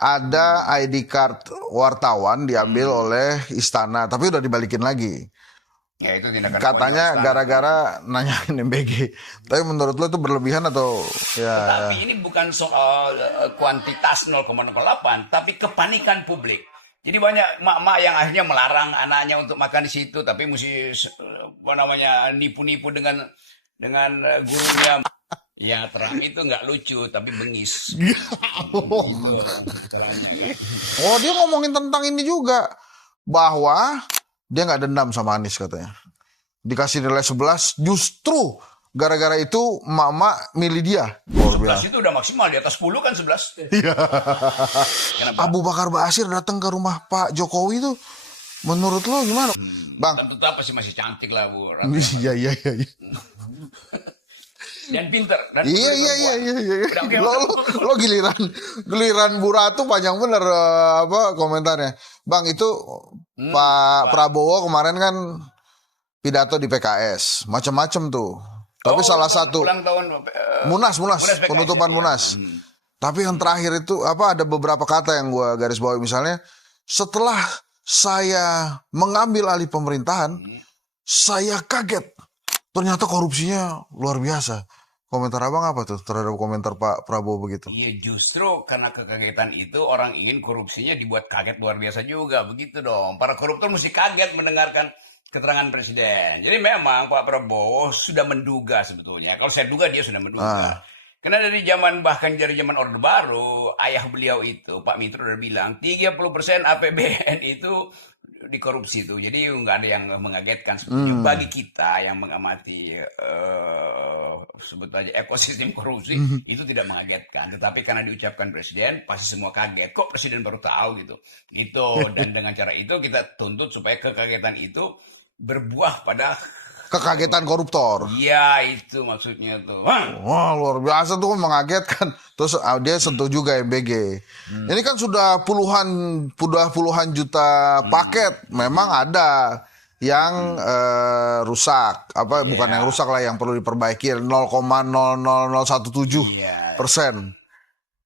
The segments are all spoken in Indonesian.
ada ID card wartawan diambil oleh istana, tapi udah dibalikin lagi. Ya itu tindakan Katanya konyol. gara-gara nanyain MBG. Tapi menurut lo itu berlebihan atau ya? Tetapi ini bukan soal kuantitas 0,08, tapi kepanikan publik. Jadi banyak mak-mak yang akhirnya melarang anaknya untuk makan di situ, tapi mesti nipu-nipu dengan gurunya. Ya Trump itu nggak lucu, tapi bengis. Oh, dia ngomongin tentang ini juga, bahwa dia nggak dendam sama Anies katanya. Dikasih nilai 11 justru gara-gara itu emak-emak milih dia. 11 itu udah maksimal, di atas 10 kan 11. Iya. Kenapa? Abu Bakar Basir datang ke rumah Pak Jokowi itu, menurut lo gimana? Bang. Tentu apa sih, masih cantik lah Bu. Iya. Dan pinter. Iya. Lo giliran Bu Ratu panjang bener komentarnya. Bang, itu Pak Prabowo kemarin kan pidato di PKS, macam-macam tuh. Tapi salah satu ulang tahun Munas, PKS, penutupan ya. Munas. Tapi yang terakhir itu ada beberapa kata yang gue garis bawahi, misalnya setelah saya mengambil alih pemerintahan, saya kaget ternyata korupsinya luar biasa. Komentar abang apa tuh terhadap komentar Pak Prabowo begitu? Iya, justru karena kekagetan itu orang ingin korupsinya dibuat kaget luar biasa juga, begitu dong. Para koruptor mesti kaget mendengarkan keterangan presiden. Jadi memang Pak Prabowo sudah menduga sebetulnya. Kalau saya duga dia sudah menduga. Karena dari zaman Orde Baru, ayah beliau itu Pak Mitro udah bilang 30% APBN itu dikorupsi tuh. Jadi nggak ada yang mengagetkan sebetulnya. Bagi kita yang mengamati sebut aja ekosistem korupsi itu tidak mengagetkan. Tetapi karena diucapkan presiden, pasti semua kaget. Kok presiden baru tahu gitu? Dan dengan cara itu kita tuntut supaya kekagetan itu berbuah pada kekagetan koruptor. Iya, itu maksudnya tuh. Wah, luar biasa tuh, mengagetkan. Terus dia sentuh juga MBG. Ini kan sudah puluhan juta paket. Memang ada yang rusak. Bukan yang rusak lah, yang perlu diperbaiki 0,00017%.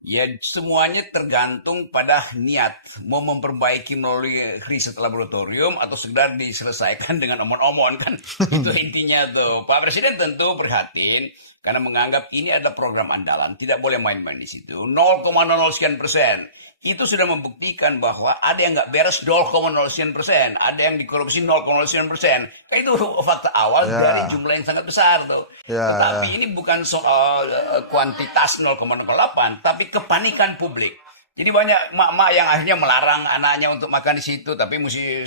Ya, semuanya tergantung pada niat. Mau memperbaiki melalui riset laboratorium atau sekedar diselesaikan dengan omon-omon kan. Itu intinya tuh. Pak Presiden tentu prihatin karena menganggap ini adalah program andalan. Tidak boleh main-main di situ. 0,00 sekian persen. Itu sudah membuktikan bahwa ada yang nggak beres 0,0 sekian persen. Ada yang dikorupsi 0,0 sekian persen. Itu fakta awal dari jumlah yang sangat besar tuh. Tetapi ini bukan soal kuantitas 0,08, tapi kepanikan publik. Jadi banyak mak-mak yang akhirnya melarang anaknya untuk makan di situ, tapi mesti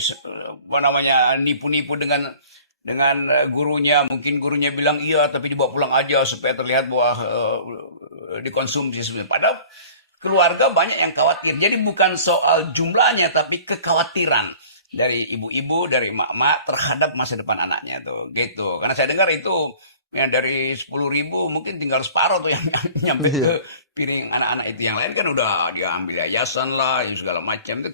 nipu-nipu dengan gurunya. Mungkin gurunya bilang iya, tapi dibawa pulang aja supaya terlihat bahwa dikonsumsi sebenarnya. Padahal keluarga banyak yang khawatir. Jadi bukan soal jumlahnya, tapi kekhawatiran dari ibu-ibu, dari emak-emak terhadap masa depan anaknya tuh, gitu. Karena saya dengar itu yang dari 10.000 mungkin tinggal separuh tuh yang nyampe ke piring anak-anak itu. Yang lain kan udah diambil yayasan lah, yang segala macam. Itu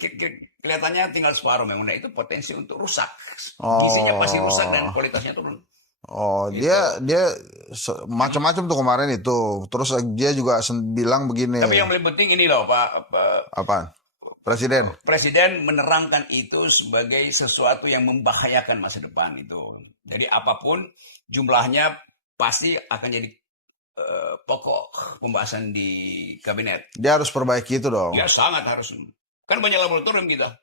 kelihatannya tinggal separuh. Memang itu potensi untuk rusak. Gizinya pasti rusak dan kualitasnya turun. Gitu. Dia macam-macam tuh kemarin itu. Terus dia juga bilang begini. Tapi yang paling penting ini loh Pak. Apa? Presiden menerangkan itu sebagai sesuatu yang membahayakan masa depan itu. Jadi apapun jumlahnya pasti akan jadi pokok pembahasan di kabinet. Dia harus perbaiki itu dong. Ya sangat harus. Kan banyak laboratorium kita.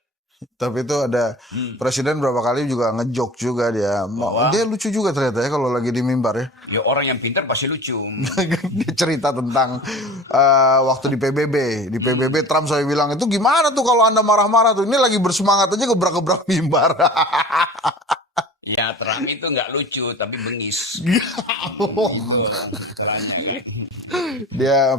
Tapi itu ada presiden berapa kali juga ngejok juga dia. Dia lucu juga ternyata ya kalau lagi di mimbar ya. Ya orang yang pintar pasti lucu. Dia cerita tentang waktu di PBB. Di PBB Trump saya bilang, itu gimana tuh kalau Anda marah-marah tuh. Ini lagi bersemangat aja gebrak-gebrak mimbar. Ya Trump itu nggak lucu tapi bengis. Dia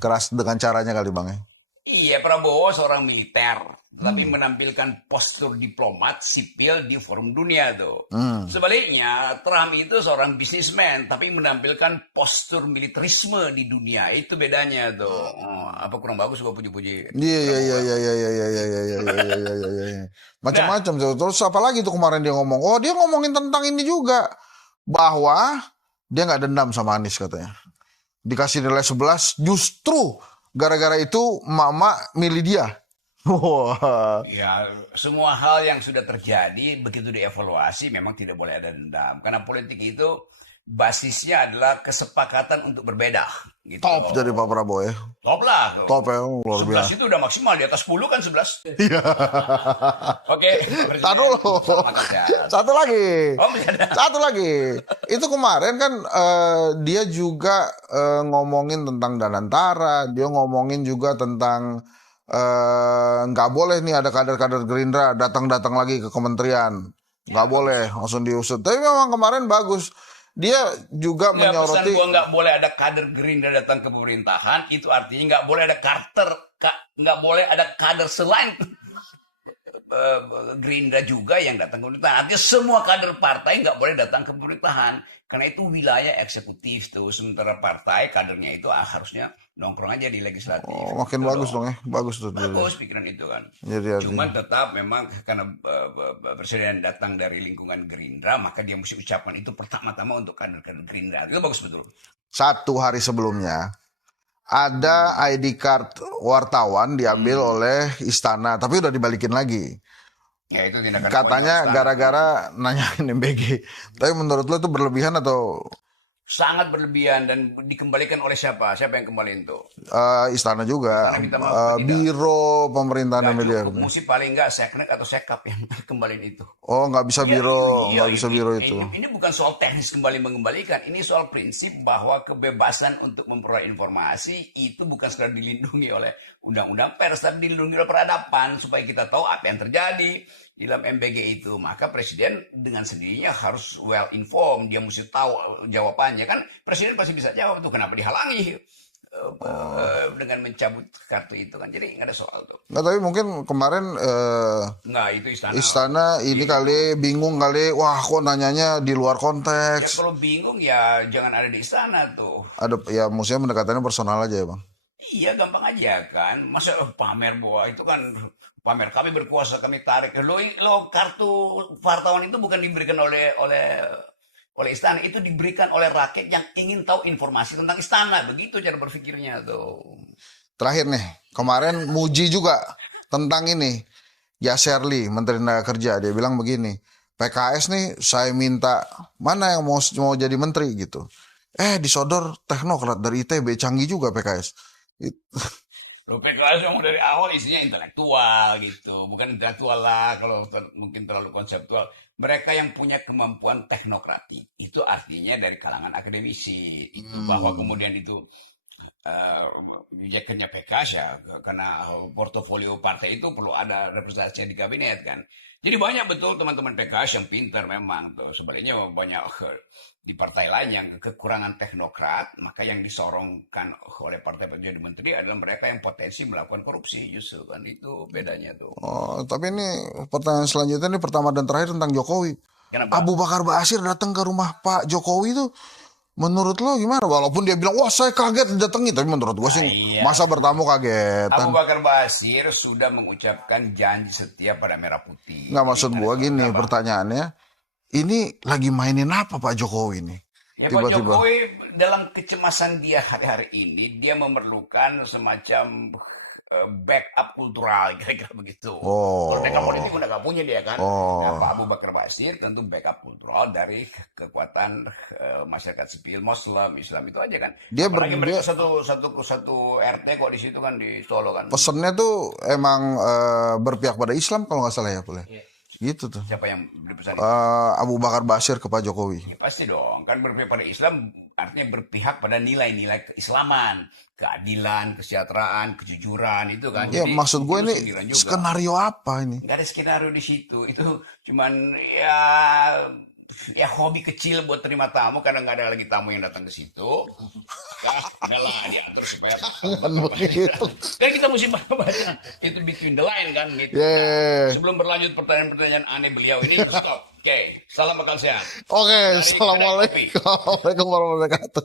keras dengan caranya kali Bang ya. Iya, Prabowo seorang militer, tapi menampilkan postur diplomat sipil di forum dunia tuh. Sebaliknya, Trump itu seorang bisnismen, tapi menampilkan postur militerisme di dunia. Itu bedanya tuh. Apa kurang bagus gua puji-puji? Iya. Macam-macam tuh. Terus apa lagi tuh kemarin dia ngomong? Oh, dia ngomongin tentang ini juga, bahwa dia nggak dendam sama Anies katanya. Dikasih nilai 11 justru gara-gara itu emak-emak milih dia. Wah. Ya, semua hal yang sudah terjadi begitu dievaluasi memang tidak boleh ada dendam. Karena politik itu basisnya adalah kesepakatan untuk berbeda. Gitu. Top dari Pak Prabowo ya. Top lah. Top ya, luar 11 biasa. itu udah maksimal, di atas 10 kan 11. Iya. Oke. Taruh loh. Satu lagi. Oh, masih ada. Satu lagi. Itu kemarin kan dia juga ngomongin tentang Danantara, dia ngomongin juga tentang nggak boleh nih ada kader-kader Gerindra datang-datang lagi ke kementerian, nggak boleh langsung diusut. Tapi memang kemarin bagus, dia juga Nggak, menyoroti. pesan gua nggak boleh ada kader Gerindra datang ke pemerintahan, itu artinya nggak boleh ada nggak boleh ada kader selain Gerindra juga yang datang ke pemerintahan. Artinya semua kader partai nggak boleh datang ke pemerintahan. Karena itu wilayah eksekutif tuh. Sementara partai kadernya itu harusnya nongkrong aja di legislatif. Oh, makin gitu bagus loh. dong ya, bagus tuh. Bagus pikiran itu kan. Jadi Cuman tetap memang karena presiden datang dari lingkungan Gerindra, maka dia mesti ucapkan itu pertama-tama untuk kader-kader Gerindra. Itu bagus betul. 1 hari sebelumnya ada ID card wartawan diambil oleh istana, tapi udah dibalikin lagi. Ya itu tindakan Katanya konyol. gara-gara nanyain MBG. Tapi menurut lo itu berlebihan atau Sangat berlebihan dan dikembalikan oleh siapa? Siapa yang kembaliin tuh? istana juga, Istana minta maaf, tidak. biro pemerintahan Nggak media. cukup, mesti paling nggak seknek atau sekap yang kembaliin itu. Oh, nggak bisa Iya, biro, iya, nggak bisa biro itu. Ini bukan soal teknis kembali mengembalikan, ini soal prinsip bahwa kebebasan untuk memperoleh informasi itu bukan sekedar dilindungi oleh undang-undang pers, tapi dilindungi oleh peradaban supaya kita tahu apa yang terjadi di dalam MBG itu. Maka presiden dengan sendirinya harus well informed, dia mesti tahu jawabannya kan. Presiden pasti bisa jawab tuh kenapa dihalangi dengan mencabut kartu itu kan. Jadi nggak ada soal tuh. Nggak, tapi mungkin kemarin Nggak, itu istana. istana ini kali bingung kali, wah kok nanyanya di luar Ya konteks. kalau bingung ya jangan ada di istana tuh. Ada ya, maksudnya pendekatannya personal aja ya bang. Iya gampang aja kan. Masa pamer bahwa itu kan pamer kami berkuasa kami tarik. Lo kartu wartawan itu bukan diberikan oleh istana, itu diberikan oleh rakyat yang ingin tahu informasi tentang istana. Begitu cara berpikirnya tuh. Terakhir nih, kemarin muji juga tentang ini. Ya Shirley, Menteri Tenaga Kerja, dia bilang begini, PKS nih saya minta mana yang mau jadi menteri gitu. Disodor teknokrat dari ITB, canggih juga PKS. Lo PKS yang dari awal isinya intelektual gitu, bukan intelektual lah kalau mungkin terlalu konseptual. Mereka yang punya kemampuan teknokratik itu artinya dari kalangan akademisi. Itu bahwa kemudian itu bijakannya PKS ya, karena portofolio partai itu perlu ada representasi di kabinet kan. Jadi banyak betul teman-teman PKS yang pintar memang tuh. Sebaliknya banyak di partai lain yang kekurangan teknokrat, maka yang disorongkan oleh partai jadi menteri adalah mereka yang potensi melakukan korupsi justru kan. Itu bedanya tuh. Oh, tapi ini pertanyaan selanjutnya ini pertama dan terakhir tentang Jokowi. Kenapa? Abu Bakar Basir datang ke rumah Pak Jokowi itu, menurut lo gimana? Walaupun dia bilang, wah saya kaget didatangi, tapi menurut gue sih iya. masa bertamu kaget. Abu Bakar Basir sudah mengucapkan janji setia pada Merah Putih. Nggak, maksud Jadi, gue gini kenapa? pertanyaannya, ini lagi mainin apa Pak Jokowi nih? Ya Pak Jokowi dalam kecemasan dia hari-hari ini, dia memerlukan semacam backup kultural, kira-kira begitu. Oh. Kalau backup politik udah gak punya dia kan. Oh. Nah, Pak Abu Bakar Basir tentu backup kultural dari kekuatan masyarakat sipil Muslim, Islam itu aja kan. Dia Apalagi mereka satu RT kok di situ kan di Solo kan. Pesennya tuh emang berpihak pada Islam kalau nggak salah ya, boleh. Iya. Gitu tuh. Siapa yang dipesan? Abu Bakar Basir ke Pak Jokowi. Ya, pasti dong, kan berpihak pada Islam artinya berpihak pada nilai-nilai keislaman, keadilan, kesejahteraan, kejujuran itu kan. Ya Jadi, maksud gue itu ini sindiran juga. skenario apa ini? Nggak ada skenario di situ, itu cuman ya hobi kecil buat terima tamu karena nggak ada lagi tamu yang datang ke situ. Ya, udahlah diatur supaya begitu. kan kita mesti baca itu between the line kan gitu. Yeah. Sebelum berlanjut pertanyaan-pertanyaan aneh beliau ini stop. Oke, salam makan sehat. Oke, Dari assalamualaikum warahmatullahi wabarakatuh.